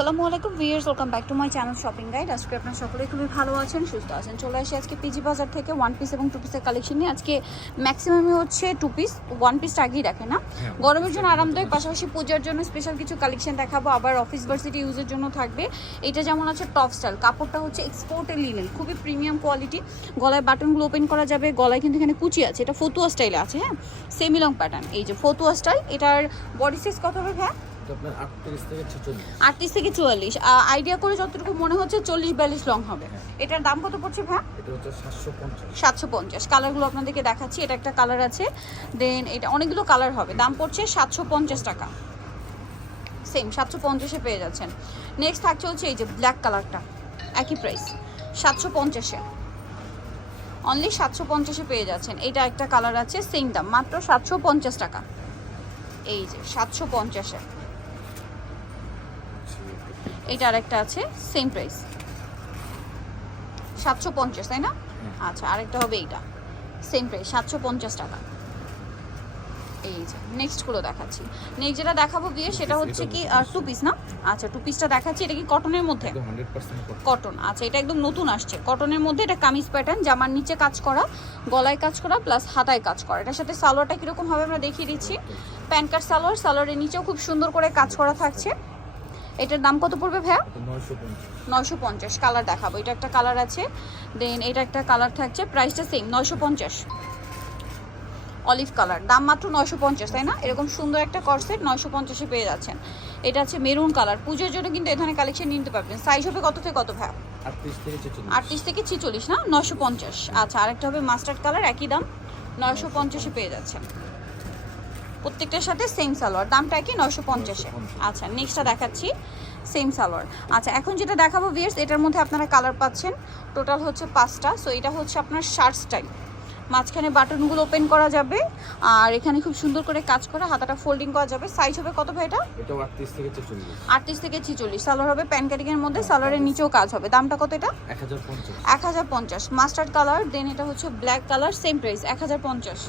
আসসালামু আলাইকুম viewers welcome back to my channel shopping guide. আজকে আপনার সকলেই খুবই ভালো আছেন সুস্থ আছেন। চলে আসি আজকে পিজি বাজার থেকে ওয়ান পিস এবং টু পিসের কালেকশন নিয়ে। আজকে ম্যাক্সিমামই হচ্ছে টু পিস ওয়ান পিসটা আগেই রাখে না। হ্যাঁ, গরমের জন্য আরামদায়ক পাশাপাশি পূজার জন্য স্পেশাল কিছু কালেকশন দেখাবো। আবার অফিস ভার্সিটি ইউজের জন্য থাকবে। এটা যেমন আছে টপ স্টাইল কাপড়টা হচ্ছে এক্সপোর্টের লিনেন খুবই প্রিমিয়াম কোয়ালিটি গলায় বাটনগুলো ওপেন করা যাবে গলায় কিন্তু এখানে কুচি আছে। এটা ফতুয়া স্টাইলে আছে হ্যাঁ? সেমি লং প্যাটার্ন এই যে ফতুয়া স্টাইল এটার বডি সাইজ কত হবে হ্যাঁ আপনার আটত্রিশ থেকে ছেচল্লিশ। আটত্রিশ থেকে চুয়াল্লিশ। আইডিয়া করে যতটুকু মনে হচ্ছে চল্লিশ বিয়াল্লিশ লং হবে। এটার দাম কত পড়ছে ভাই? এটা হচ্ছে সাতশো পঞ্চাশ। সাতশো পঞ্চাশ। কালারগুলো আপনাদেরকে দেখাচ্ছি এটা একটা কালার আছে। দেন এটা অনেকগুলো কালার হবে। দাম পড়ছে সাতশো পঞ্চাশ টাকা। সেম সাতশো পঞ্চাশে পেয়ে যাচ্ছেন। নেক্সট থাকছে হচ্ছে এই যে ব্ল্যাক কালারটা একই প্রাইস সাতশো পঞ্চাশে। অনলি সাতশো পঞ্চাশে পেয়ে যাচ্ছেন। এটা একটা কালার আছে সেম দাম। মাত্র সাতশো পঞ্চাশ টাকা। এই যে সাতশো পঞ্চাশে। এইটা আরেকটা আছে সেম প্রাইস সাতশো পঞ্চাশ তাই না? আচ্ছা আরেকটা হবে এইটা। সেম প্রাইস সাতশো পঞ্চাশ টাকা। এই যে নেক্সটগুলো দেখাচ্ছি। নেক্সট যেটা দেখাবো বিয়ে সেটা হচ্ছে কি টু পিস না? আচ্ছা টু পিসটা দেখাচ্ছি এটা কি কটনের মধ্যে? কটন আচ্ছা এটা একদম নতুন আসছে। কটনের মধ্যে এটা কামিজ প্যাটার্ন জামার নিচে কাজ করা গলায় কাজ করা প্লাস হাতায় কাজ করা। এটার সাথে সালোয়ারটা কীরকম হবে আমরা দেখিয়ে দিচ্ছি। প্যান্ট কাট সালোয়ার সালোয়ারের নিচেও খুব সুন্দর করে কাজ করা থাকছে। এটার দাম কত পড়বে ভাইয়া? নয়শো পঞ্চাশ। কালার দেখাবো। এটা একটা কালার আছে। দেন এটা একটা কালার থাকছে প্রাইসটা সেম নয়শো পঞ্চাশ। অলিভ কালার দাম মাত্র নয়শো পঞ্চাশ তাই না? এরকম সুন্দর একটা করসেট নয়শো পঞ্চাশে পেয়ে যাচ্ছেন। এটা আছে মেরুন কালার পুজোর জন্য কিন্তু এখানে কালেকশন নিতে পারবেন। সাইজ হবে কত থেকে কত ভাই আটত্রিশ থেকে ছেচল্লিশ। আটত্রিশ থেকে ছিচল্লিশ না? নয়শো পঞ্চাশ। আচ্ছা আরেকটা হবে মাস্টার্ড কালার একই দাম নয়শো পঞ্চাশে পেয়ে যাচ্ছেন। প্রত্যেকটার সাথে সেম সালোয়ার। দামটা কি? নয়শো পঞ্চাশে। আচ্ছা নেক্সটটা দেখাচ্ছি। সেম সালোয়ার। আচ্ছা এখন যেটা দেখাবো ভিয়ার্স এটার মধ্যে আপনারা কালার পাচ্ছেন। টোটাল হচ্ছে পাঁচটা। সো এটা হচ্ছে আপনার শার্ট স্টাইল মাঝখানে বাটনগুলো ওপেন করা যাবে। আর এখানে খুব সুন্দর করে কাজ করা হাতাটা ফোল্ডিং করা যাবে। সাইজ হবে কত ভাই এটা? আটত্রিশ থেকে ছেচল্লিশ। আটত্রিশ থেকে ছিচল্লিশ। সালোয়ার হবে প্যান মধ্যে। সালোয়ারের নিচেও কাজ হবে। দামটা কত এটা? এক হাজার পঞ্চাশ। এক হাজার পঞ্চাশ। মাস্টার্ড কালার দেন এটা হচ্ছে ব্ল্যাক কালার সেম প্রাইস এক হাজার পঞ্চাশ।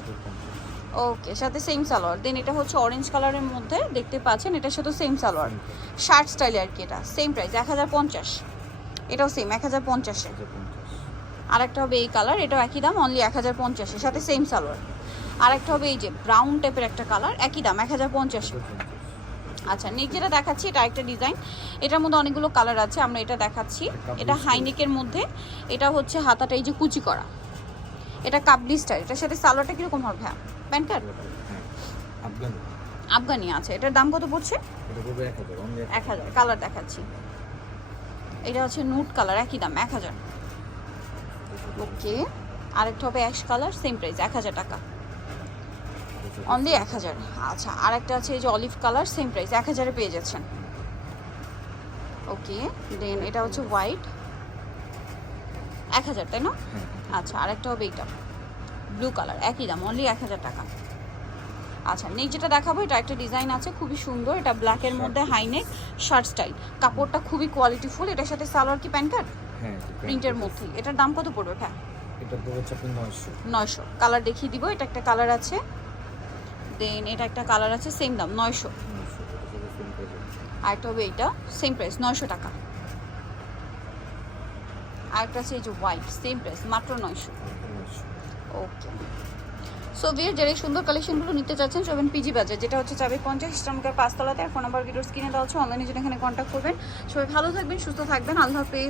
ওকে সাথে সেম সালোয়ার। দেন এটা হচ্ছে অরেঞ্জ কালারের মধ্যে দেখতে পাচ্ছেন এটার সাথে সেম সালোয়ার। শার্ট স্টাইলে আর কি এটা সেম প্রাইস এক হাজার পঞ্চাশ। এটাও সেম এক হাজার পঞ্চাশে। আরেকটা হবে এই কালার এটাও একই দাম অনলি এক হাজার পঞ্চাশের সাথে সেম সালোয়ার। আরেকটা হবে এই যে ব্রাউন টাইপের একটা কালার একই দাম এক হাজার পঞ্চাশে। আচ্ছা নেক্সট যেটা দেখাচ্ছি এটা একটা ডিজাইন এটার মধ্যে অনেকগুলো কালার আছে আমরা এটা দেখাচ্ছি। এটা হাইনেকের মধ্যে এটা হচ্ছে হাতাটা এই যে কুচি করা। এটা কাবলি স্টাইল এটার সাথে সালোয়ারটা কীরকম হবে? হ্যাঁ প্যান্ট কার্ড? হ্যাঁ আফগান। আফগানি আছে এটার দাম কত পড়ছে? এক হাজার কালার দেখাচ্ছি। এটা হচ্ছে নুট কালার একই দাম এক হাজার। ওকে আরেকটা হবে অ্যাশ কালার সেম প্রাইস এক হাজার টাকা। অনলি এক হাজার আচ্ছা আরেকটা আছে এই যে অলিভ কালার সেম প্রাইস এক হাজারে পেয়ে যাচ্ছেন। ওকে দেন এটা হচ্ছে হোয়াইট। এক হাজার তাই না? হ্যাঁ। আচ্ছা আরেকটা হবে এইটা। ব্লু কালার একই দাম অনলি এক হাজার টাকা। আচ্ছা নেক্সট যেটা দেখাবো এটা একটা ডিজাইন আছে খুবই সুন্দর এটা ব্ল্যাকের মধ্যে হাইনেক শার্ট স্টাইল কাপড়টা খুবই কোয়ালিটিফুল এটার সাথে সালোয়ার কি প্যান্ট কাট? হ্যাঁ প্রিন্টের মধ্যে। এটার দাম কত পড়বে হ্যাঁ এটা নয়শো। কালার দেখিয়ে দিব এটা একটা কালার আছে। দেন এটা একটা কালার আছে সেম দাম নয়শো। এটা আরেকটা হবে এইটা সেম প্রাইস নয়শো টাকা। আরেকটা আছে এই যে হোয়াইট সেম প্রাইস মাত্র নয়শো। ওকে সো ভিয়ার যারা সুন্দর কালেকশনগুলো নিতে চাচ্ছেন সবেন পিজি বাজার যেটা হচ্ছে চাবি পঞ্চাশ ইস্টামকার পাঁচতলাতে ফোন নাম্বার ভিডিওস স্ক্রিনে দেওয়া হচ্ছে অনলাইনে জন্য এখানে কন্ট্যাক্ট করবেন। সবাই ভালো থাকবেন, সুস্থ থাকবেন, আল্লাহ হাফেজ।